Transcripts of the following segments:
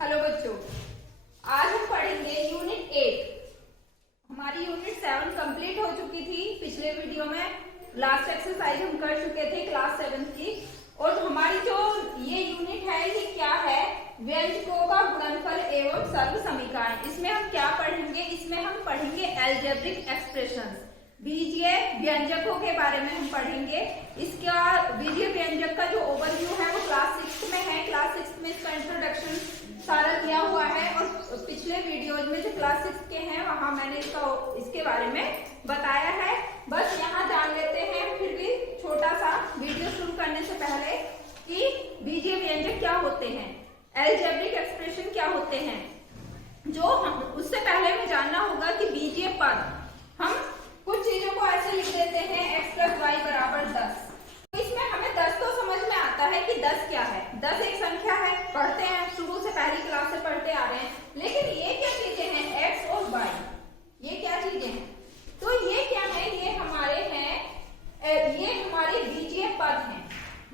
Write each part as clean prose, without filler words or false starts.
Hello बच्चों, आज हम पढ़ेंगे यूनिट 8। हमारी यूनिट 7 कंप्लीट हो चुकी थी। पिछले वीडियो में लास्ट एक्सरसाइज हम कर चुके थे क्लास 7 की। और हमारी जो ये यूनिट है ये क्या है, व्यंजकों का गुणनफल एवं सर्व समीकरण। इसमें हम क्या पढ़ेंगे, इसमें हम पढ़ेंगे एल्जेब्रिक एक्सप्रेशंस, बीजीय व्यंजकों के बारे में हम पढ़ेंगे। इसका बीजीय व्यंजक का जो ओवरव्यू है वो क्लास 6 में है। क्लास 6 में इसका इंट्रोडक्शन सारा दिया हुआ है और पिछले वीडियोज में जो क्लास 6 के हैं वहां मैंने इसके बारे में बताया है। बस यहाँ जान लेते हैं फिर भी छोटा सा वीडियो शुरू करने से पहले कि बीजीय व्यंजक क्या होते हैं, एल्जेब्रिक एक्सप्रेशन क्या होते हैं। जो हम उससे पहले हमें जानना होगा कि बीजीय पद, हम कुछ चीजों को ऐसे लिख देते हैं x + y = 10। तो इसमें हमें 10 तो समझ में आता है कि 10 क्या है। 10 एक संख्या है, पढ़ते हैं, शुरू से पहली क्लास से पढ़ते आ रहे हैं। लेकिन ये क्या चीजें हैं, x और y, ये क्या चीजें हैं? तो ये क्या है, ये हमारे बीजीय पद हैं,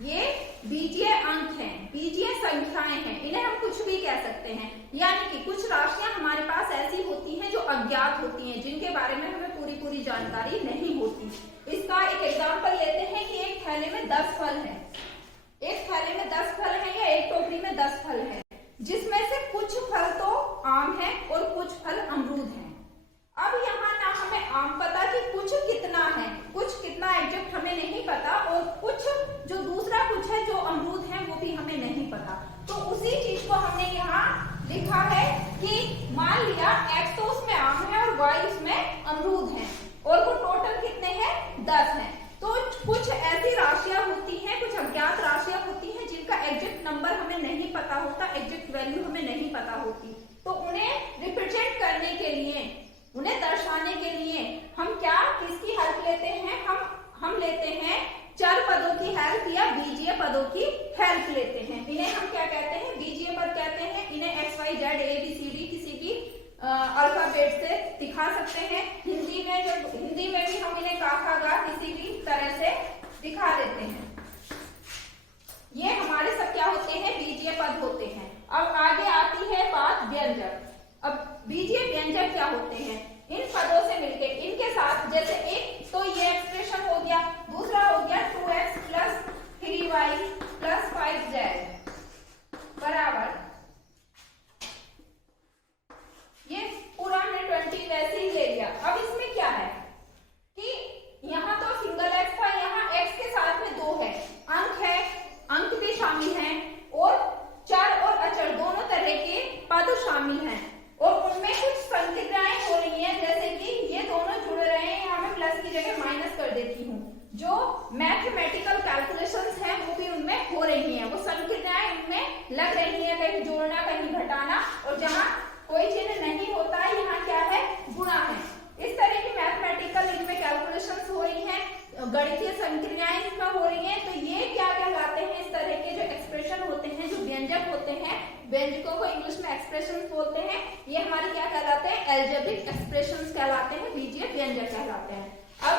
ये बीजीय अंक हैं, बीजीय संख्याएं हैं। इन्हें हम कुछ भी कह सकते हैं। यानी कि कुछ राशियां हमारे पास ऐसी होती हैं जो अज्ञात होती हैं, जिनके बारे में हमें पूरी जानकारी नहीं होती। इसका एक एग्जांपल लेते हैं कि एक थैले में 10 फल है, एक थैले में 10 फल है या एक टोकरी में 10 फल है, जिसमें से कुछ फल तो आम है और कुछ फल अमरूद है। अब यहाँ ना हमें आम पता कि कुछ कितना है, कुछ कितना एग्जैक्ट हमें नहीं पता, और कुछ जो दूसरा कुछ है जो अमरूद है वो भी हमें नहीं पता। तो उसी चीज को हमने यहाँ लिखा है कि मान लिया x तो उसमें आम है और y उसमें अमरूद है, और वो टोटल कितने हैं, 10 हैं। तो कुछ ऐसी राशियां होती हैं, कुछ अज्ञात राशियां होती हैं जिनका एग्जैक्ट नंबर हमें नहीं पता होता, एग्जैक्ट वैल्यू हमें नहीं पता होती। तो उन्हें रिप्रेजेंट करने के लिए, उन्हें दर्शाने के लिए हम किसकी हेल्प लेते हैं, हम लेते हैं चर पदों की हेल्प या बीजीय पदों की हेल्प लेते हैं। इन्हें हम क्या कहते हैं, बीजीय पद कहते हैं। इन्हें x y z a b c d किसी भी अल्फाबेट से दिखा सकते हैं। हिंदी में भी हम इन्हें का खा गा किसी भी तरह से दिखा देते हैं। ये हमारे सब क्या होते हैं, बीजीय पद होते हैं। अब आगे आती है बात व्यंजक। अब बीजीय व्यंजक क्या होते हैं, इन पदों से मिलके इनके साथ, जैसे एक तो ये एक्सप्रेशन हो गया, दूसरा हो गया 2x + 3y + 5z बराबर, ये पूरा हमने 20 वैसे ही ले लिया। अब इसमें क्या है कि यहाँ तो सिंगल x था, यहाँ x के साथ में 2 है, अंक भी शामिल हैं, और चर और अचर दोनों तरह के पद शामिल हैं, और उनमें कुछ संक्रियाएं हो रही हैं, जैसे कि ये दोनों जुड़ रहे हैं, यहाँ मैं प्लस की जगह माइनस कर देती हूँ। जो मैथमेटिकल कैलकुलेशंस हैं वो भी उनमें हो रही हैं, वो संक्रियाएं उनमें लग रही हैं, कहीं जोड़ना कहीं घटाना, और जहाँ कोई चिन्ह नहीं होता है यहाँ क्या है, गुणा है। इस तरह की मैथमेटिकल इनमें कैलकुलेशंस हो रही हैं, गणितीय संक्रियाएं इसमें हो रही हैं। तो ये क्या कहलाते हैं, इस तरह के जो एक्सप्रेशन होते हैं, जो व्यंजक होते हैं, व्यंजकों को इंग्लिश में एक्सप्रेशंस बोलते हैं, ये हमारे क्या कहलाते हैं, एल्जेब्रिक एक्सप्रेशंस कहलाते हैं, बीजीय व्यंजक कहलाते हैं। अब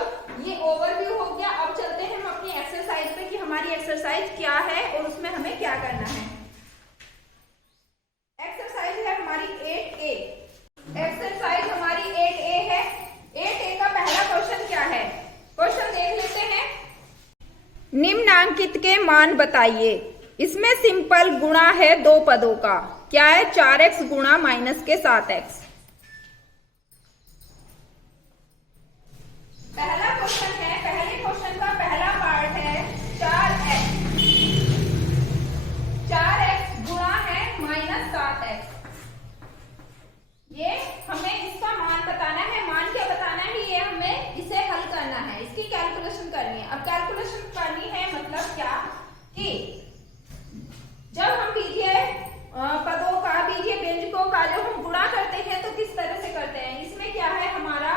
ये ओवरव्यू हो गया। अब चलते हैं हम अपनी एक्सरसाइज पे कि हमारी एक्सरसाइज क्या है और उसमें हमें क्या करना है। एक्सरसाइज है हमारी 8A। एक्सरसाइज हमारी 8A है। 8A का पहला क्वेश्चन क्या है, क्वेश्चन देख लेते हैं। निम्नांकित के मान बताइए। इसमें सिंपल गुणा है 2 पदों का, क्या है, 4x गुणा माइनस के 7x। पहला क्वेश्चन है, पहले क्वेश्चन का पहला पार्ट है 4x गुणा है माइनस 7x। ये हमें इसका मान बताना है। मान क्या बताना है, ये हमें इसे हल करना है, इसकी कैलकुलेशन करनी है। अब कैलकुलेशन करनी है मतलब क्या कि जब हम बीजीय पदों का, बीजीय व्यंजकों का जब हम गुणा करते हैं तो किस तरह से करते हैं। इसमें क्या है, हमारा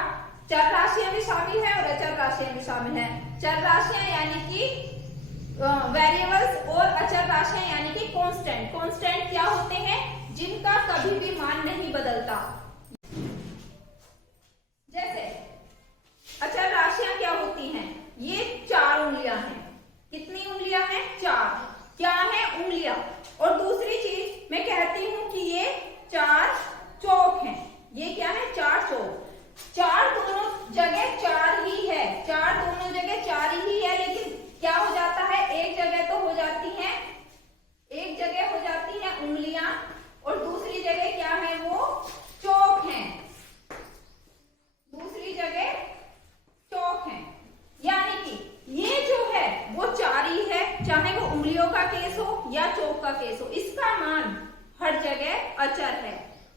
चर राशियां भी शामिल है और अचर राशियां भी शामिल है। चर राशियां यानी कि वेरिएबल्स, और अचर राशियां यानी कि कांस्टेंट। कांस्टेंट क्या होते हैं, जिनका कभी भी मान नहीं बदलता। जैसे अचर राशियां क्या होती हैं, ये 4 उंगलियां हैं। कितनी उंगलियां हैं, 4। क्या है, उंगलियां। और दूसरी चीज मैं कहती हूं कि ये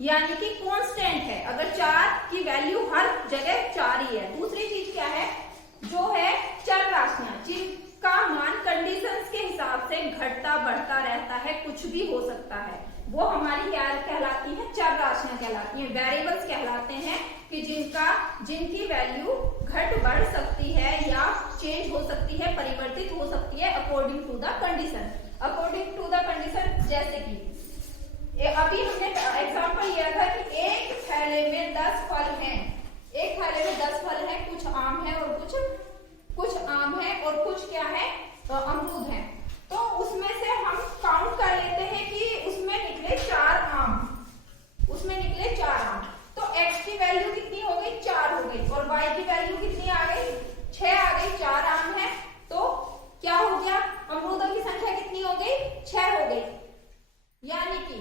यानी कि कांस्टेंट है, अगर 4 की वैल्यू हर जगह 4 ही है। दूसरी चीज क्या है, जो है चर राशियां जिनका मान कंडीशंस के हिसाब से घटता बढ़ता रहता है, कुछ भी हो सकता है, वो हमारी क्या कहलाती है, चर राशियां कहलाती हैं, वेरिएबल्स कहलाते हैं, कि जिनकी वैल्यू घट बढ़ सकती है या चेंज हो सकती है, परिवर्तित हो सकती है according to the condition. According to the condition जैसे कि अभी हमने एग्जांपल लिया था कि एक थैले में 10 फल हैं, एक थैले में 10 फल हैं, कुछ आम है और कुछ आम है और कुछ क्या है, अमरूद है। तो उसमें से हम काउंट कर लेते हैं कि उसमें निकले 4 आम, उसमें निकले 4 आम। तो x की वैल्यू कितनी हो गई, 4 हो गई, और y की वैल्यू कितनी आ गई, 6 आ गई। 4 आम है तो क्या हो गया, अमरूदों की संख्या कितनी हो गई, 6 हो गई। यानी कि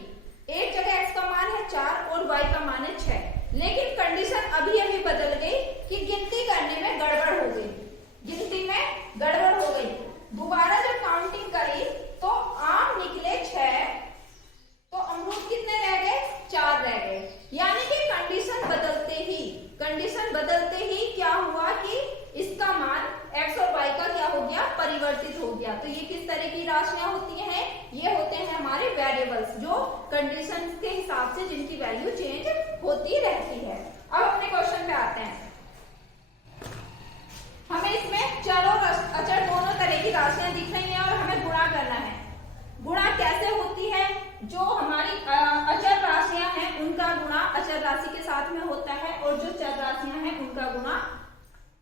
एक जगह x का मान है 4 और y का मान है 6, लेकिन कंडीशन अभी बदल गई कि गिनती करने में गड़बड़ हो गई, गिनती में गड़बड़ हो गई। दोबारा जब काउंटिंग करी तो आम निकले 6, तो अमरूद कितने रह गए, 4 रह गए। यानी कि कंडीशन बदलते ही क्या हुआ कि इसका मान x और y का क्या हो गया, परिवर्तित हो गया। तो ये किस तरह की राशियां होती हैं, ये होते हैं हमारे वेरिएबल्स, जो कंडीशन के हिसाब से जिनकी वैल्यू चेंज होती रहती है। अब अपने क्वेश्चन पे आते हैं। हमें इसमें चर और अचर दोनों तरह की राशियां दिख रही हैं और हमें गुणा करना है। गुणा कैसे होती है, जो हमारी अचर राशियां हैं उनका गुणा अचर राशि के साथ में होता है, और जो चर राशियां हैं उनका गुणा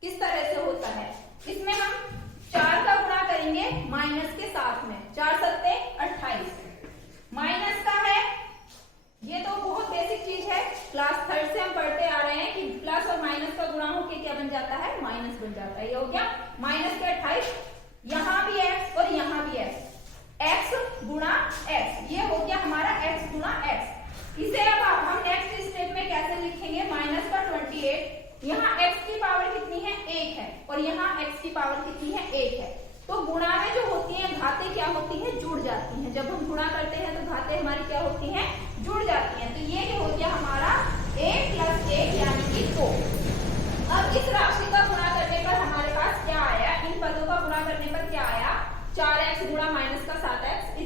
किस तरह से होता है। इसमें हम 4 का गुणा करेंगे माइनस के साथ में, 4 सत्ते 28, माइनस का है, ये तो बहुत बेसिक चीज है, क्लास 3rd से हम पढ़ते आ रहे हैं कि प्लस और माइनस का गुणा होकर क्या बन जाता है, माइनस बन जाता है। ये हो गया माइनस के 28, यहाँ भी x और यहाँ भी x गुणा x, ये हो गया हमारा x गुणा x। इसे अब हम नेक्स्ट स्टेप में कैसे लिखेंगे, माइनस का 28, यहाँ x की पावर कितनी है, 1 है, और यहाँ x की पावर कितनी है, 1 है। तो गुणा में जो होती है घातें क्या होती है, जुड़ जाती हैं। जब हम गुणा करते हैं तो घातें हमारी क्या होती हैं, जुड़ जाती हैं। तो ये हो गया हमारा a + 1 यानी कि 2। अब इस राशि का गुणा करने पर हमारे पास क्या आया, इन पदों का गुणा करने पर क्या आया, 4x गुणा माइनस का 7x =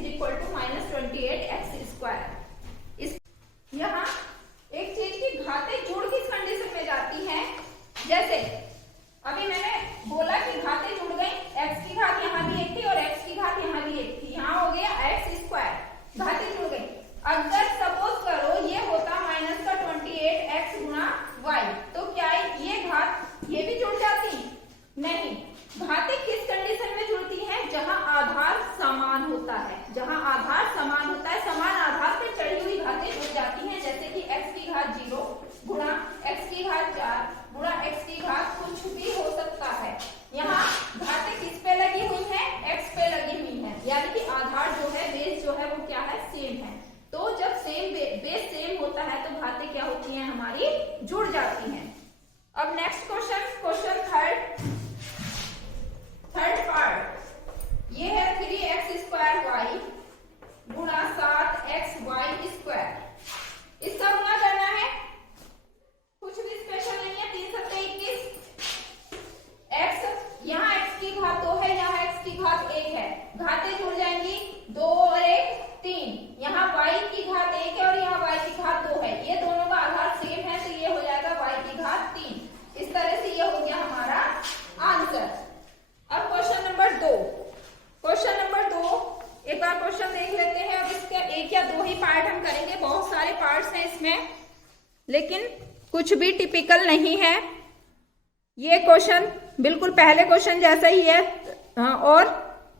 -28x²। यहाँ एक चीज की घातें जुड़ किस कंडीशन में जाती हैं, जैसे अभी मैंने बोला कि घातें जुड़ गई, x की घात यहाँ भी 1 थी और x की घात यहाँ भी 1 थी, यहाँ हो गया x², घातें जुड़ गई। अगर सपोज करो ये होता -28x गुणा y, तो क्या ये घात ये भी जुड़ जाती, नहीं। घातें किस कंडीशन में जुड़ती हैं, जहां आधार समान होता है, जहां आधार समान होता है, समान आधार पर चढ़ी हुई घातें जुड़ जाती हैं। जैसे कि x की घात 0 गुणा x की घात 4 गुणा x की घात कुछ भी हो सकता है। यहाँ घातें किस पे लगी हुई हैं, x पे लगी हुई हैं, यानी कि आधार जो है, बेस जो है वो क्या है, सेम है। तो जब बेस सेम होता है तो घातें क्या होती हैं, हमारी जुड़ जाती हैं। अब नेक्स्ट क्वेश्चन थर्ड पार्ट, ये है 3x² गुणा 7xy²। इसका गुणा करना है, कुछ भी स्पेशल नहीं है, 3 सत्ते 21, x यहाँ x की घात 2 है, यहाँ x की घात 1 है, घातें जुड़ जाएंगी, 2 और 1 3, यहाँ y की घात 1 है और यहाँ y की घात 2 है, ये दोनों का आधार सेम है, तो ये हो जाएगा y की घात 3। इस तरह से ये हो गया हमारा आंसर। अब क्वेश्चन नंबर 2, एक बार क्वेश्चन देख लेते हैं। अब इसके 1 या 2 ही पार्ट हम करेंगे, बहुत सारे पार्ट्स हैं इसमें, लेकिन कुछ भी टिपिकल नहीं है। ये क्वेश्चन बिल्कुल पहले क्वेश्चन जैसा ही है, और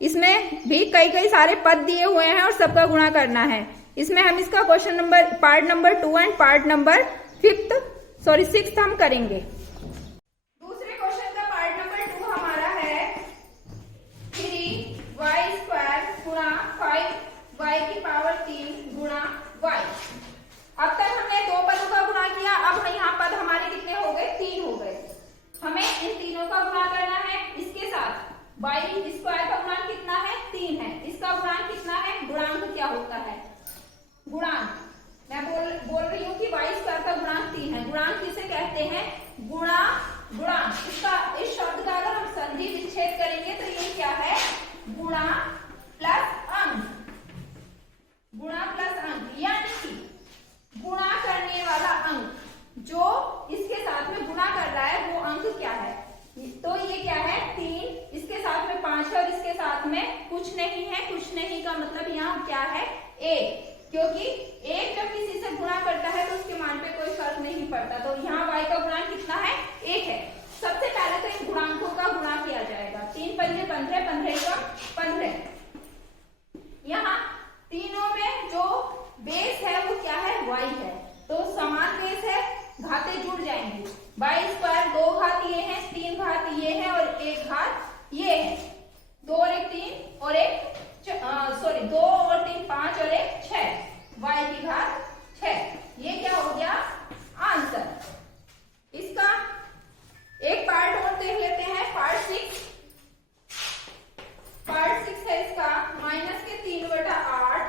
इसमें भी कई सारे पद दिए हुए हैं और सबका गुणा करना है। इसमें हम इसका part number 2 and part number 6 हम करेंगे। दूसरे क्वेश्चन का पार्ट नंबर 2 हमारा है 3y² गुणा 5y³ गुणा y। अब तक हमने 2 पदों का गुणा किया, अब यहाँ पद हमारे कितने हो गए, 3 हो गए। हमें इन तीनों का गुणा करना है, इसके साथ y² का गुणांक कितना है, 3 है, इसका गुणांक कितना है, गुणांक क्या होता है, गुणांक मैं बोल रही हूँ कि y स्क्वायर का गुणांक 3 है। गुणांक किसे कहते हैं? गुणा गुणांक। इसका इस शब्द का अगर हम संधि विच्छेद करेंगे तो ये क्या है? गुणा प्लस अंक। गुणा प्लस अंक यानी कि गुणा करने वाला अंक जो इसके साथ में गुणा कर रहा है वो अंक क्या है? तो ये क्या है? 3, इसके साथ में 5 है और इसके साथ में कुछ नहीं है। कुछ नहीं का मतलब यहाँ क्या है? 1, क्योंकि 1 जब किसी से गुणा करता है तो उसके मान पे कोई फर्क नहीं पड़ता। तो यहाँ y का गुणांक कितना है? 1 है। सबसे पहले तो इन गुणांकों का गुणा किया जाएगा। 3 पंजे 15, 15 का 15। यहाँ तीनों में जो बेस है वो क्या है? y है। तो समान बेस है, घातें जुड़ जाएंगी। y स्क्वायर 2 घात ये है, 3 घात ये है और 1 घात ये है। 2 और 1 3 और 1 2 और 3 5 और 1 6, y की घात 6। ये क्या हो गया? आंसर। इसका एक पार्ट और देख लेते हैं, पार्ट 6। पार्ट 6 है इसका -3/8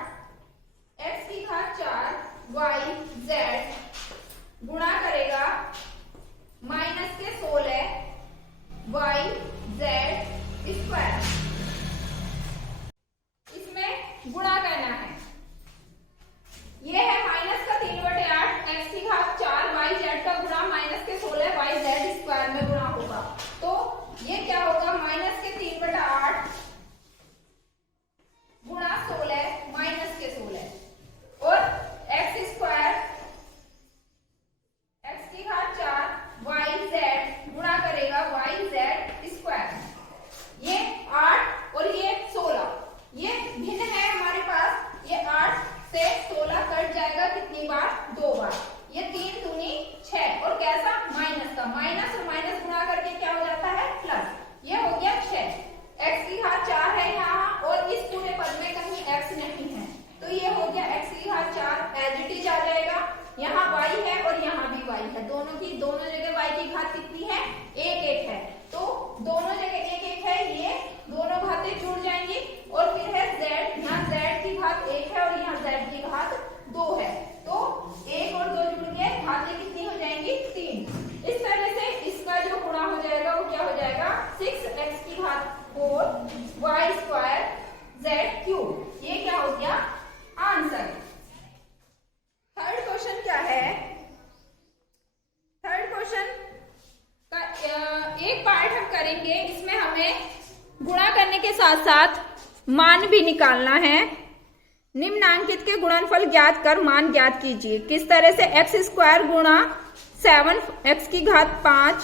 x की घात 4 y z गुणा करेगा -16 y z स्क्वायर। इसमें गुणा करना है। ये है -3/8 x की घात 4 y z का गुणा -16 y z स्क्वायर में गुणा होगा। तो ये क्या होगा? -3/8 गुणा 16 -16 और x स्क्वायर x की घात 4 y z गुणा करेगा y z स्क्वायर। ये 8 और ये 16, ये भिन्न है हमारे पास। ये 8 से 16 कट जाएगा कितनी बार? 2 बार। ये 3 दूनी 6 और कैसा? माइनस का। माइनस और माइनस गुणा करके क्या हो जाता है? प्लस। ये हो गया 6। x की घात 4 है यहाँ और इस पूरे पद में कहीं x नहीं है तो ये हो गया x की घात 4 एज इट इज आ जाएगा। यहाँ y है और यहाँ भी y है। दोनों जगह y की घात कितनी है? 1 है। तो दोनों जगह 1 है। ये दोनों घातें जुड़ जाएंगी और फिर है z। यहाँ z की घात 1 है और यहाँ z की घात 2 है। तो 1 और 2 जुड़ गए, घातें कितनी हो जाएंगी? 3। इस तरह से इसका जो गुणा हो जाएगा वो क्या हो जाएगा? 6x की घात 4 y स्क्वायर z क्यूब। ये क्या हो गया? आंसर। थर्ड क्वेश्चन क्या है? थर्ड क्वेश्चन का एक पार्ट हम करेंगे। इसमें हमें गुणा करने के साथ साथ मान भी निकालना है। निम्नांकित के गुणनफल ज्ञात कर मान ज्ञात कीजिए। किस तरह से? x स्क्वायर गुणा 7x की घात 5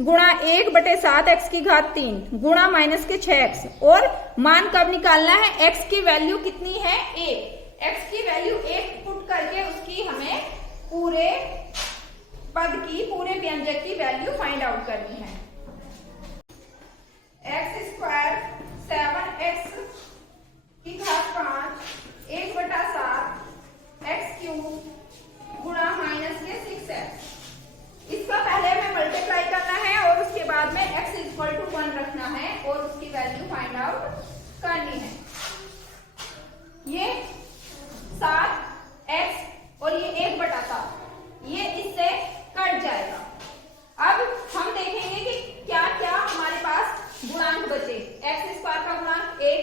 गुणा 1/7 x की घात 3 गुणा -6x। और मान कब निकालना है? x की वैल्यू कितनी है? 1। x की वैल्यू 1 पुट करके उसकी हमें पूरे पद की, पूरे व्यंजक की वैल्यू फाइंड आउट करनी है। x स्क्वायर 7x की घात 5 1/7 x क्यूब गुणा -6x। इसका पहले हमें मल्टीप्लाई करना है और उसके बाद में x = 1 रखना है और उसकी वैल्यू फाइंड आउट करनी है। ये 7x और ये 1/7 ये इससे कट जाएगा। अब हम देखेंगे कि क्या क्या हमारे पास गुणांक बचे। x स्क्वायर का गुणांक 1,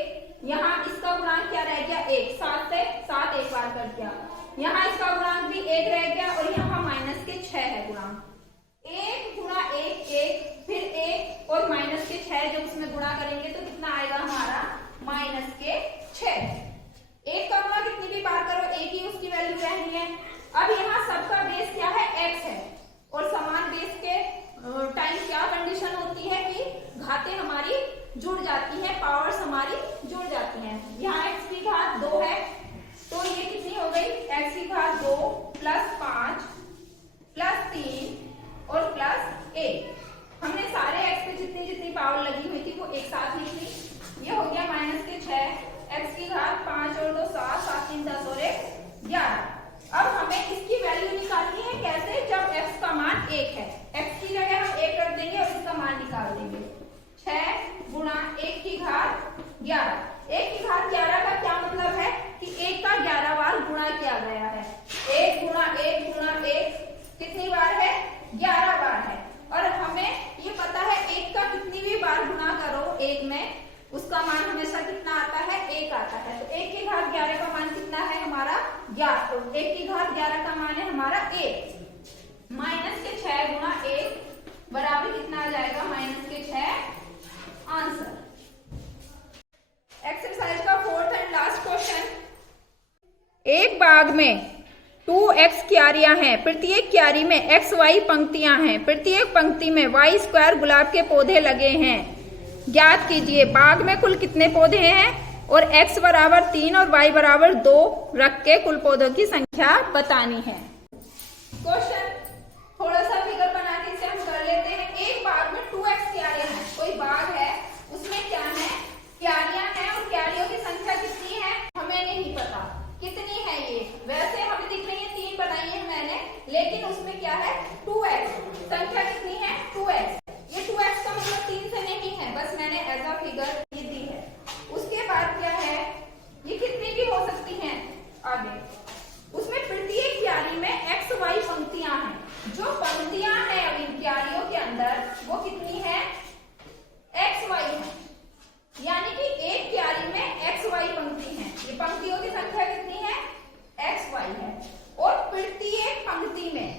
यहाँ इसका गुणांक क्या रह गया? 1। 7 से 7 एक बार कट गया। यहाँ इसका गुणांक भी 1 रह गया और यहाँ -6 है गुणांक। 1 गुणा 1 1, फिर 1 और -6 जब उसमें गुणा करेंगे तो कितना आएगा हमारा? -6। 1 का गुणा कितनी भी बार करो 1 ही उसकी वैल्यू रहनी है। अब यहाँ सबका बेस क्या है? x है और समान बेस के टाइम क्या कंडीशन होती है कि घातें हमारी जुड़ जाती हैं, पावर्स हमारी जुड़ जाती हैं। यहाँ x की घात 2 है तो ये कितनी हो गई? x की घात 2 + 5 + 3 और +1। हमने सारे x पे जितनी जितनी पावर लगी हुई थी वो एक साथ लिख ली। ये हो गया -6 x की घात 5 और 2 7 7 3 10 और 1 11। अब हमें इसकी वैल्यू निकालनी है। कैसे? जब x का मान 1 है, x की जगह हम 1 कर देंगे और इसका मान निकाल देंगे। 6 गुणा 1 की घात 11। 1 की घात 11 का क्या मतलब है कि 1 का 11 बार गुणा किया गया है। 1 11, 1 की घात 11 का मान है हमारा 1, माइनस के 6 गुणा 1 बराबर कितना आ जाएगा, माइनस के 6। आंसर। एक्सरसाइज का 4th एंड लास्ट क्वेश्चन। एक बाग में 2x क्यारियां हैं, प्रत्येक क्यारी में xy पंक्तियां हैं, प्रत्येक पंक्ति में y² गुलाब के पौधे लगे हैं। ज्ञात कीजिए बाग में कुल कितने पौधे हैं और x बराबर 3 और y बराबर 2 रख के कुल पौधों की संख्या बतानी है। क्वेश्चन थोड़ा सा फिगर बना के इसे हम कर लेते हैं। एक बाग में 2x क्यारियां हैं, कोई बाग है उसमें क्या है, क्यारियां हैं और क्यारियों की संख्या कितनी है हमें नहीं पता कितनी है ये, वैसे हमें दिख रही है 3 बनाई है मैंने, लेकिन उसमें क्या है 2x, संख्या कितनी है 2x। ये 2x का मतलब 3 से नहीं है, बस मैंने एज अ फिगर ये दी है। उसके बाद क्या है, ये कितनी भी हो सकती हैं आगे। उसमें प्रत्येक क्यारी में xy पंक्तियां हैं, जो पंक्तियां हैं अब इन क्यारियों के अंदर वो कितनी है xy है, यानी कि एक क्यारी में xy पंक्ति है, ये पंक्तियों की संख्या कितनी है xy है, और प्रत्येक पंक्ति में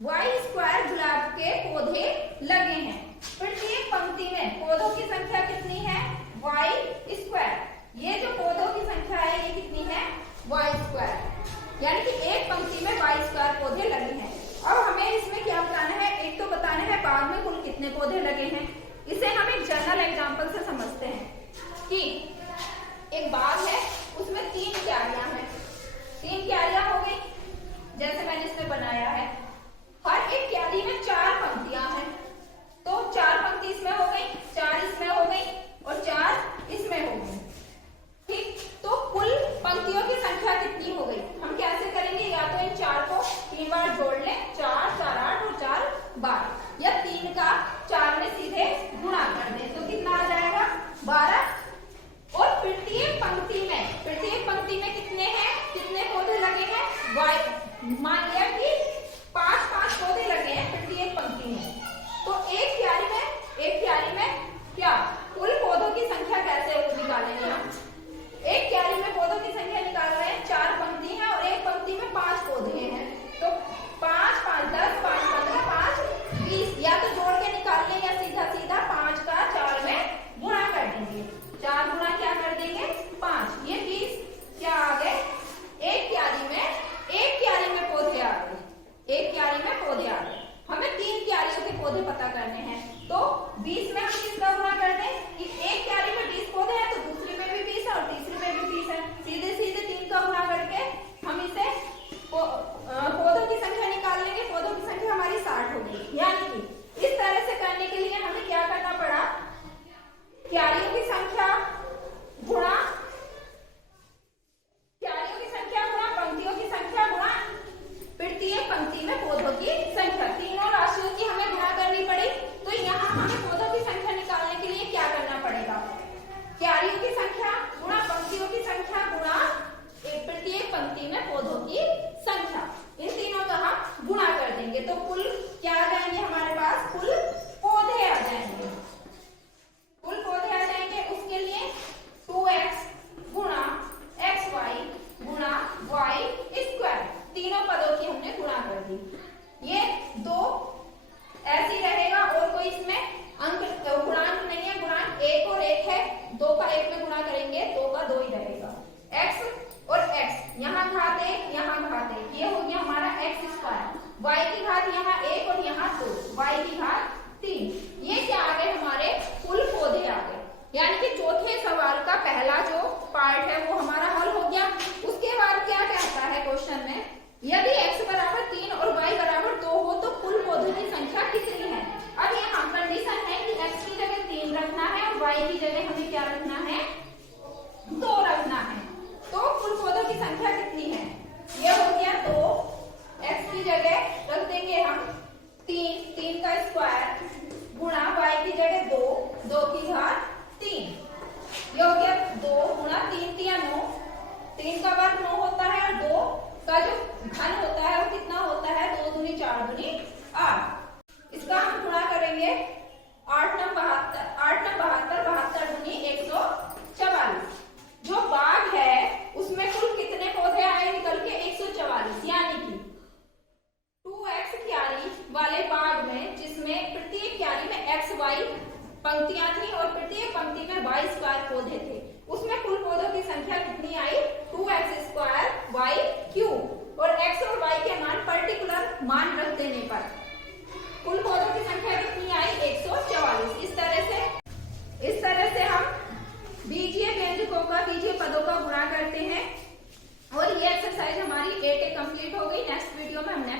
y² गुलाब के पौधे लगे हैं। प्रत्येक पंक्ति में पौधों की संख्या कितनी है y², ये जो पौधों की संख्या है ये कितनी है y², यानी कि एक पंक्ति में y² पौधे लगे हैं। अब हमें इसमें क्या बताना है, एक तो बताना है बाग में कुल कितने पौधे लगे हैं। इसे हम एक जनरल एग्जांपल से समझते हैं कि एक बाग है उसमें 3 क्यारियां हैं, 3 क्यारियां हो गई जैसे मैंने इसमें बनाया है। हर एक क्यारी में 4 पंक्तियां हैं, तो 4 पंक्ति इसमें हो गई, 4 इसमें हो गई और 4 इसमें हो गई। ठीक, तो कुल पंक्तियों की संख्या कितनी हो गई, हम कैसे करेंगे, या तो इन 4 को 3 बार जोड़ लें, 4 4 8 और 4 12, या 3 का 4 में सीधे गुणा कर दें तो कितना आ जाएगा 12। और प्रत्येक पंक्ति में कितने हैं, कितने पौधे लगे हैं मान लिया कि 5 पौधे लगे हैं प्रत्येक पंक्ति में। तो एक क्यारी में क्या कुल पौधों की संख्या कैसे निकालेंगे हम, एक क्यारी में पौधों की संख्या निकाल रहे हैं, 4 पंक्ति है और एक पंक्ति में 5 पौधे हैं, तो 5 5 10 5 15 5 20, या तो जोड़ के निकाल लें या सीधा सीधा 5 का 4 में गुणा कर देंगे, 4 गुणा क्या कर देंगे 5, ये 20 क्या आ गए, एक क्यारी में पौधे आ वीडियो में हमने